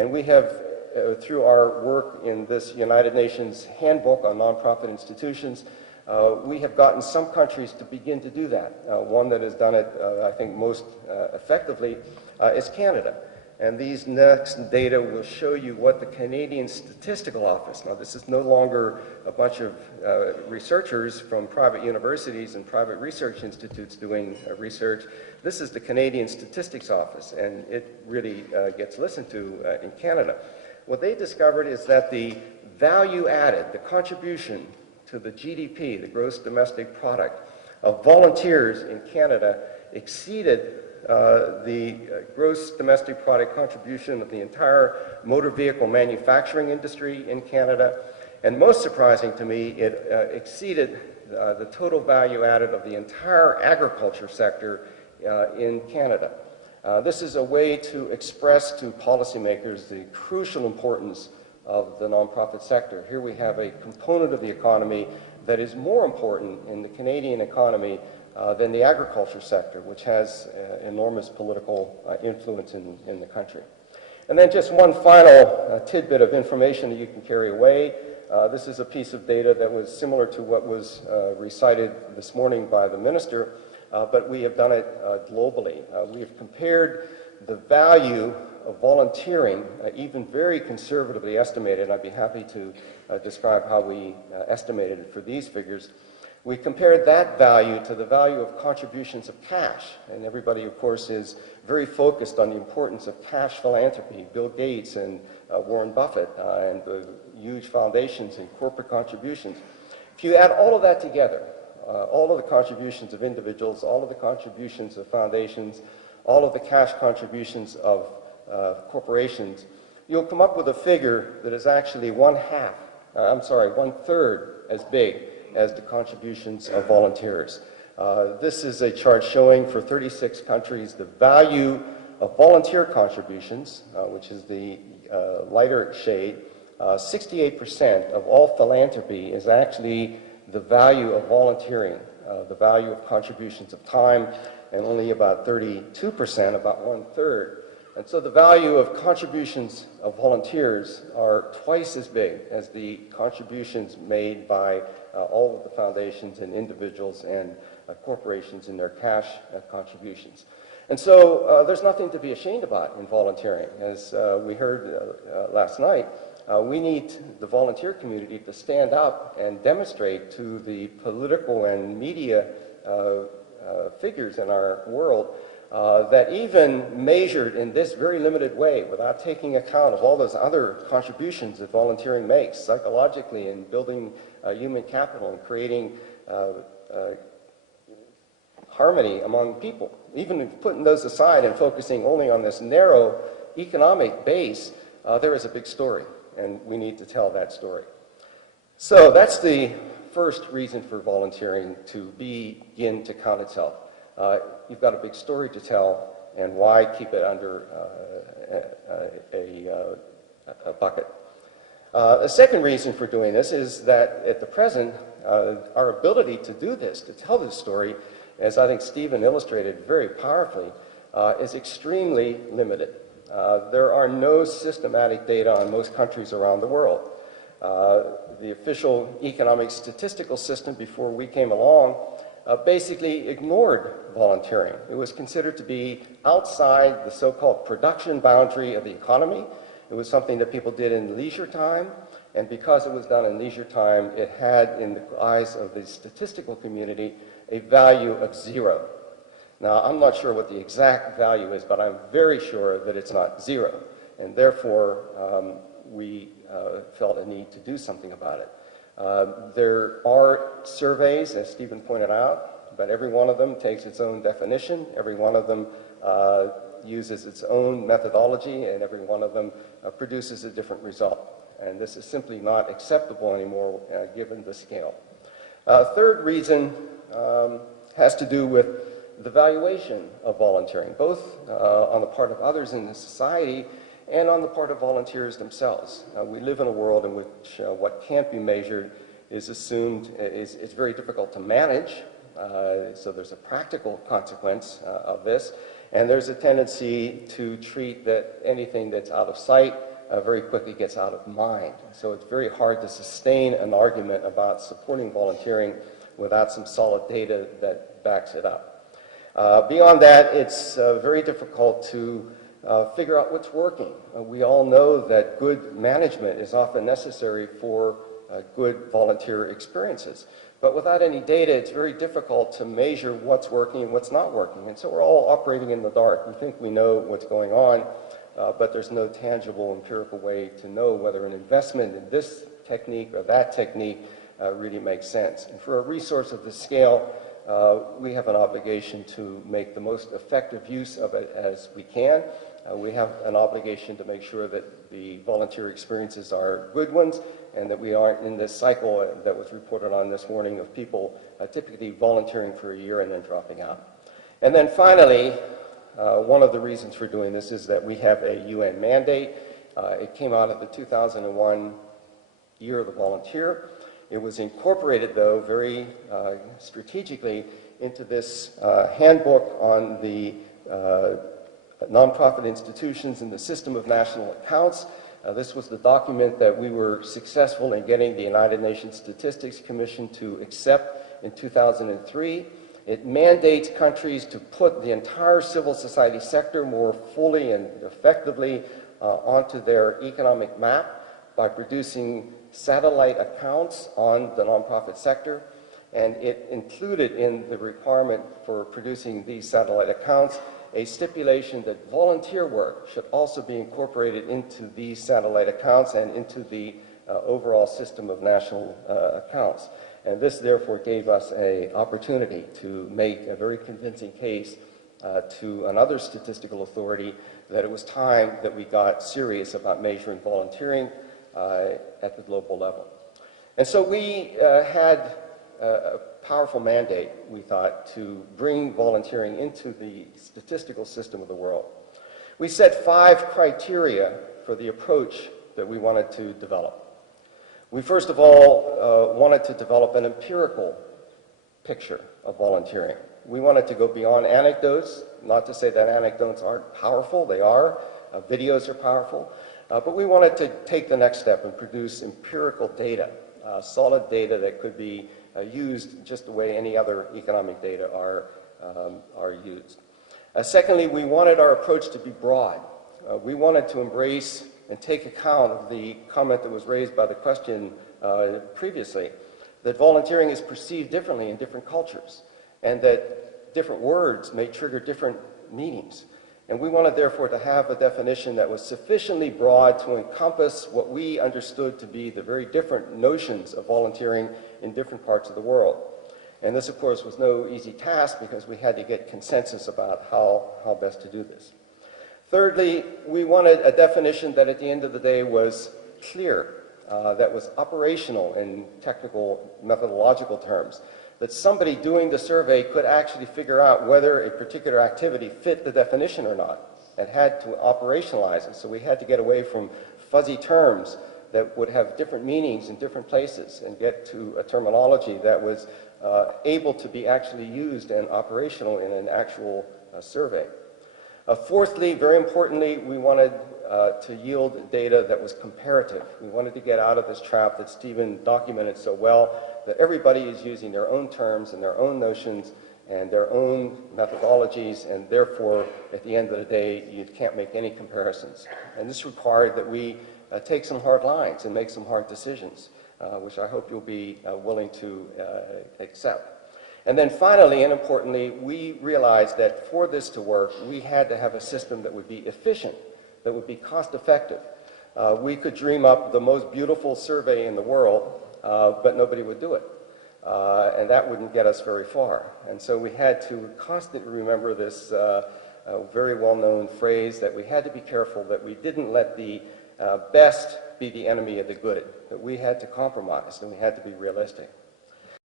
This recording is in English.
And we have, through our work in this United Nations handbook on nonprofit institutions, we have gotten some countries to begin to do that. One that has done it, I think, most effectively is Canada. And these next data will show you what the Canadian Statistical Office, now this is no longer a bunch of researchers from private universities and private research institutes doing research. This is the Canadian Statistics Office, and it really gets listened to in Canada. What they discovered is that the value added, the contribution to the GDP, the gross domestic product, of volunteers in Canada exceeded the gross domestic product contribution of the entire motor vehicle manufacturing industry in Canada. And most surprising to me, it exceeded the total value added of the entire agriculture sector in Canada. This is a way to express to policymakers the crucial importance of the nonprofit sector. Here we have a component of the economy that is more important in the Canadian economy than the agriculture sector, which has enormous political influence in the country. And then just one final tidbit of information that you can carry away. This is a piece of data that was similar to what was recited this morning by the minister, but we have done it globally. We have compared the value of volunteering, even very conservatively estimated, and I'd be happy to describe how we estimated it for these figures. We compared that value to the value of contributions of cash, and everybody, of course, is very focused on the importance of cash philanthropy, Bill Gates and Warren Buffett, and the huge foundations and corporate contributions. If you add all of that together, all of the contributions of individuals, all of the contributions of foundations, all of the cash contributions of corporations, you'll come up with a figure that is actually one third as big as the contributions of volunteers. This is a chart showing for 36 countries the value of volunteer contributions, which is the lighter shade. 68% of all philanthropy is actually the value of volunteering, the value of contributions of time, and only about 32%, about one third. And so the value of contributions of volunteers are twice as big as the contributions made by all of the foundations and individuals and corporations in their cash contributions. And so there's nothing to be ashamed about in volunteering. As we heard last night, we need the volunteer community to stand up and demonstrate to the political and media figures in our world that even measured in this very limited way, without taking account of all those other contributions that volunteering makes psychologically in building human capital and creating harmony among people, even putting those aside and focusing only on this narrow economic base, there is a big story, and we need to tell that story. So that's the first reason for volunteering to begin to count itself. You've got a big story to tell, and why keep it under a bucket? A second reason for doing this is that at the present, our ability to do this, to tell this story, as I think Stephen illustrated very powerfully, is extremely limited. There are no systematic data on most countries around the world. The official economic statistical system before we came along basically ignored volunteering. It was considered to be outside the so-called production boundary of the economy. It was something that people did in leisure time, and because it was done in leisure time, it had, in the eyes of the statistical community, a value of 0. Now, I'm not sure what the exact value is, but I'm very sure that it's not 0, and therefore we felt a need to do something about it. There are surveys, as Stephen pointed out, but every one of them takes its own definition. Every one of them uses its own methodology, and every one of them produces a different result. And this is simply not acceptable anymore given the scale. Third reason has to do with the valuation of volunteering, both on the part of others in the society and on the part of volunteers themselves. We live in a world in which what can't be measured is assumed is very difficult to manage, so there's a practical consequence of this, and there's a tendency to treat that anything that's out of sight very quickly gets out of mind. So it's very hard to sustain an argument about supporting volunteering without some solid data that backs it up. Beyond that, it's very difficult to figure out what's working. We all know that good management is often necessary for good volunteer experiences. But without any data, it's very difficult to measure what's working and what's not working. And so we're all operating in the dark. We think we know what's going on, but there's no tangible empirical way to know whether an investment in this technique or that technique really makes sense. And for a resource of this scale, we have an obligation to make the most effective use of it as we can. We have an obligation to make sure that the volunteer experiences are good ones and that we aren't in this cycle that was reported on this morning of people typically volunteering for a year and then dropping out. And then finally, one of the reasons for doing this is that we have a UN mandate. It came out of the 2001 Year of the Volunteer. It was incorporated, though, very strategically into this handbook on the nonprofit institutions in the system of national accounts. This was the document that we were successful in getting the United Nations Statistics Commission to accept in 2003. It mandates countries to put the entire civil society sector more fully and effectively onto their economic map by producing satellite accounts on the nonprofit sector. And it included in the requirement for producing these satellite accounts a stipulation that volunteer work should also be incorporated into these satellite accounts and into the overall system of national accounts. And this therefore gave us an opportunity to make a very convincing case to another statistical authority that it was time that we got serious about measuring volunteering at the global level. And so we had a powerful mandate, we thought, to bring volunteering into the statistical system of the world. We set 5 criteria for the approach that we wanted to develop. We first of all wanted to develop an empirical picture of volunteering. We wanted to go beyond anecdotes, not to say that anecdotes aren't powerful, they are, videos are powerful, but we wanted to take the next step and produce empirical data, solid data that could be used just the way any other economic data are used. Secondly, we wanted our approach to be broad. We wanted to embrace and take account of the comment that was raised by the question previously, that volunteering is perceived differently in different cultures, and that different words may trigger different meanings. And we wanted, therefore, to have a definition that was sufficiently broad to encompass what we understood to be the very different notions of volunteering in different parts of the world. And this, of course, was no easy task because we had to get consensus about how best to do this. Thirdly, we wanted a definition that at the end of the day was clear, that was operational in technical methodological terms, that somebody doing the survey could actually figure out whether a particular activity fit the definition or not, and had to operationalize it. So we had to get away from fuzzy terms that would have different meanings in different places and get to a terminology that was able to be actually used and operational in an actual survey. Fourthly, very importantly, we wanted to yield data that was comparative. We wanted to get out of this trap that Stephen documented so well, that everybody is using their own terms and their own notions and their own methodologies, and therefore, at the end of the day, you can't make any comparisons. And this required that we take some hard lines and make some hard decisions, which I hope you'll be willing to accept. And then finally, and importantly, we realized that for this to work, we had to have a system that would be efficient, that would be cost-effective. We could dream up the most beautiful survey in the world, but nobody would do it. And that wouldn't get us very far. And so we had to constantly remember this very well-known phrase that we had to be careful that we didn't let the best be the enemy of the good, that we had to compromise and we had to be realistic.